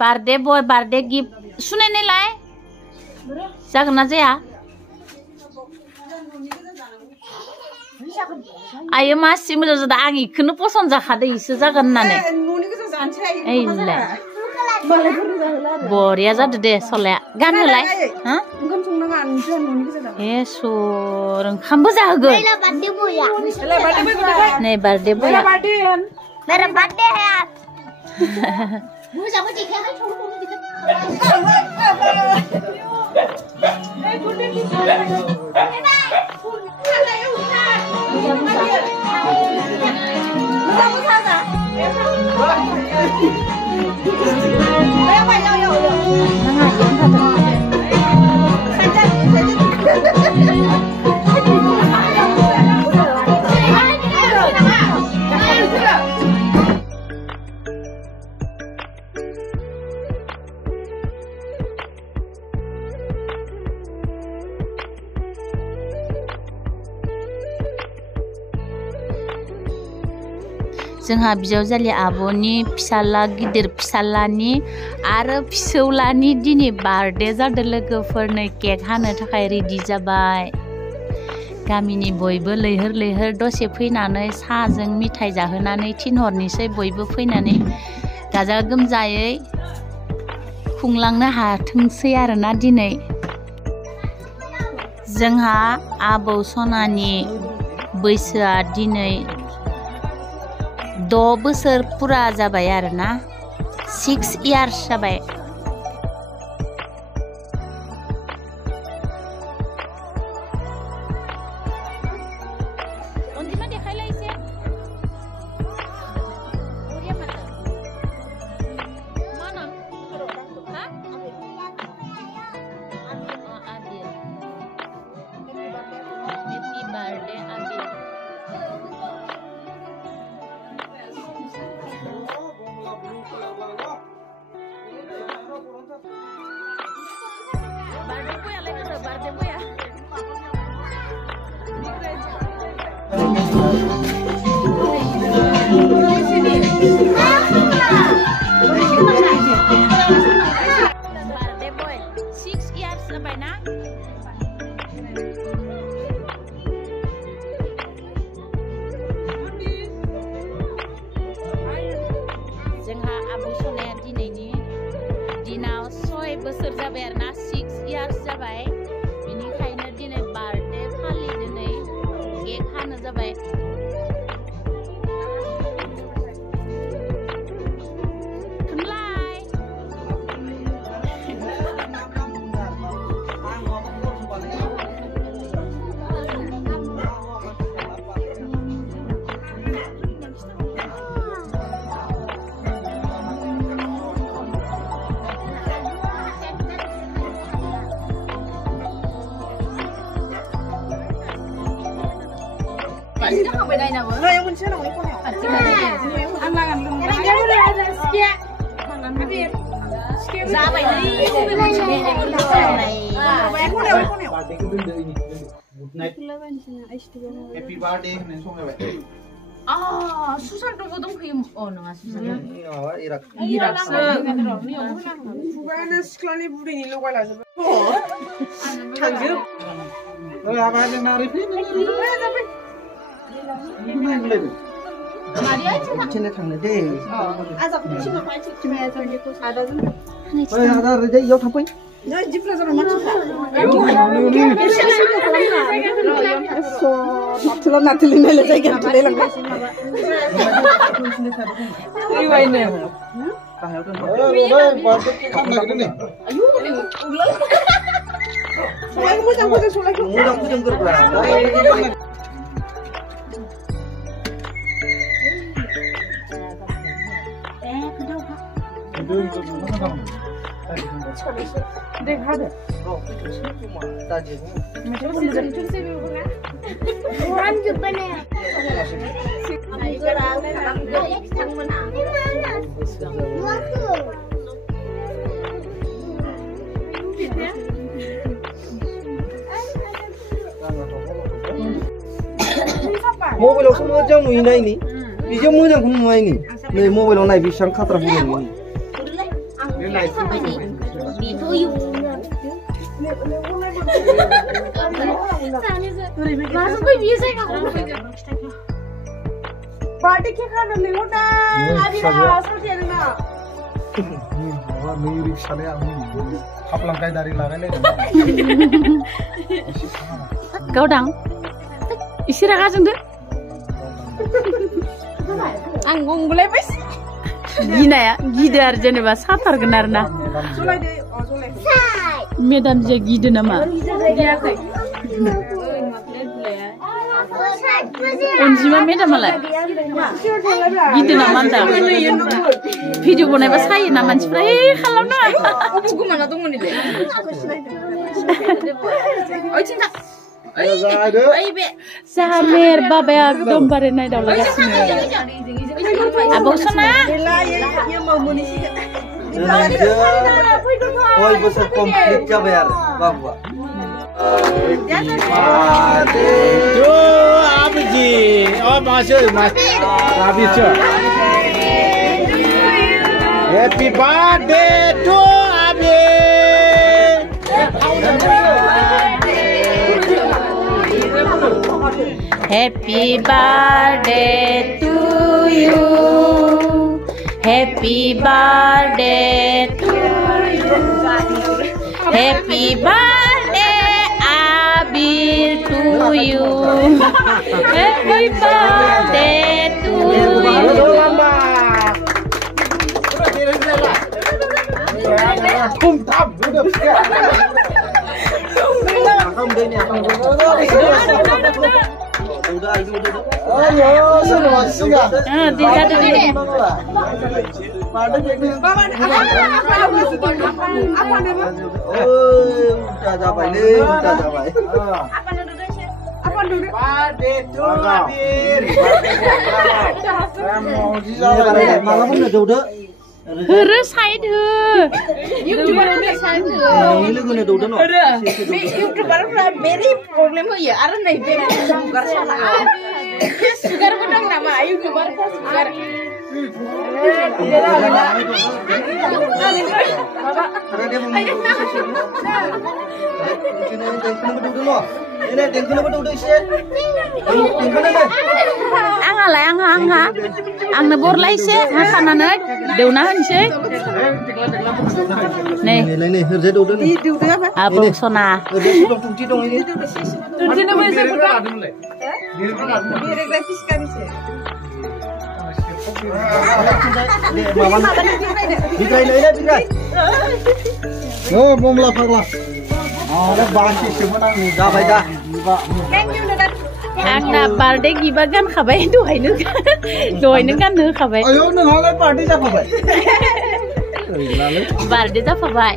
बार्थडे बय birthday gift सुनायनायलाय जागोन ना जाया आयो मासि मोजां जादों आं इखौनो पसन्द जाखादों इसे जागोन होननानै ओइलाय बरिया जादों दे सलाया गानहोलाय ए सर ओंखामबो जाहोगोन नै बार्थडे बया मेरा बर्थडे है आज मोजां दिखायाखै जोंहा बिजावजालि आब'नि फिसाला गिदिर फिसालानि आरो फिसौलानि दिनै बार्थडे जादों लोगोफोरनो केक हानो थाखाय रेडि जाबाय गामिनि बयबो लैहोर लैहोर दसे फैनानै साहाजों मिठाइ जाहोनानै थिनहरनोसै बयबो फैनानै गाजा गोमजायै खुंलांनो हाथोंसै आरोना दिनै जोंहा आबौ सनानि बैसोआ दिनै 6 बोसोर पुरा जाबाय आरोना 6 इयार्स जाबाय बोसोर जाबाय आरोना 6 इयार्स जाबाय बिनिखायनो दिनै बार्थडे फालिनानै केक हानो जाबाय Happy birthday nih song ya, Ah, Susan tuh bodong film, oh nggak Susan. Irak. Irak. Bukan sekolah ini budi nih lo kalau aja. Oh, apa yang narif ini? Maria aja. Cina thằng này deh. Azab sih nggak macet cuma ya soalnya kok ada tuh. Oh, ada rejeki yo thampai. Ya, jiplah sama macet. So, kalau nanti lima lagi kan tuh lelang. Ini wine ya. Soalnya mudang soalnya. Mudang kerja. देखा दे मबाइलाव सो मोजां नुयो नायनि बिजों मोजांखौनो नुवा इनि नै मबाइलाव नाय बेसेबां खाथ्रा बुङो Party ke kan nih udah ada asal dia na. Meyuri sale ami haplangkai dari lagai le. Gaudang. Isira ka jengdo. Anggung boleh pes. Gina ya, gidar jeneba satar genarna. Sulai deh, oh sulai. Medan je gide nama. Onjima medan malah. Gide nama anta. Video बनाए बस खाई ना मंच पर खालाम ना. Buku mana tuh mau nih deh. Oh cinta. Samer baba ya dombar naik dah lagi sini. Abang sana. Ya mau munisi. Oi besar komplit ya bayar bawa. Jo abji, oh masuk mas, habis jo. Happy birthday to Abi. Happy birthday to you. Happy birthday to you. Happy birthday Abil to you. Happy birthday to you. Kum tam, Không đây nè, không. ayo semua sudah. Tiga tu ni. Apa nama? Ôi, udah capai nih, udah capai. Apa nama dulu? Apa dulu? Birthday to Abi. Malam pun udah udah. Huru side hu. Ini lu guna udah no. YouTuber very problem ya. Ada nih very sugar salah. Sugar bedang nama YouTuber sugar. Karena dia mau. Ini dengkul udah sih. Ang nabor lai se, makanan nak deunahan se. Nih, Ini kerja udah nih. abang sona. Udah sudah fungsi dong ini. Tunjuk nama saya bedang. Biar gratis kan sih. Bikrai ini bikrai. Oh, mau melapar lah. Ada bangkit sebenarnya nih. Dah baik dah. Thank you Dadan. Angna birthday gibagan khabai doai nu kan nu khabai. Ayo nih, halai party siapa bay? Birthday ta khabai.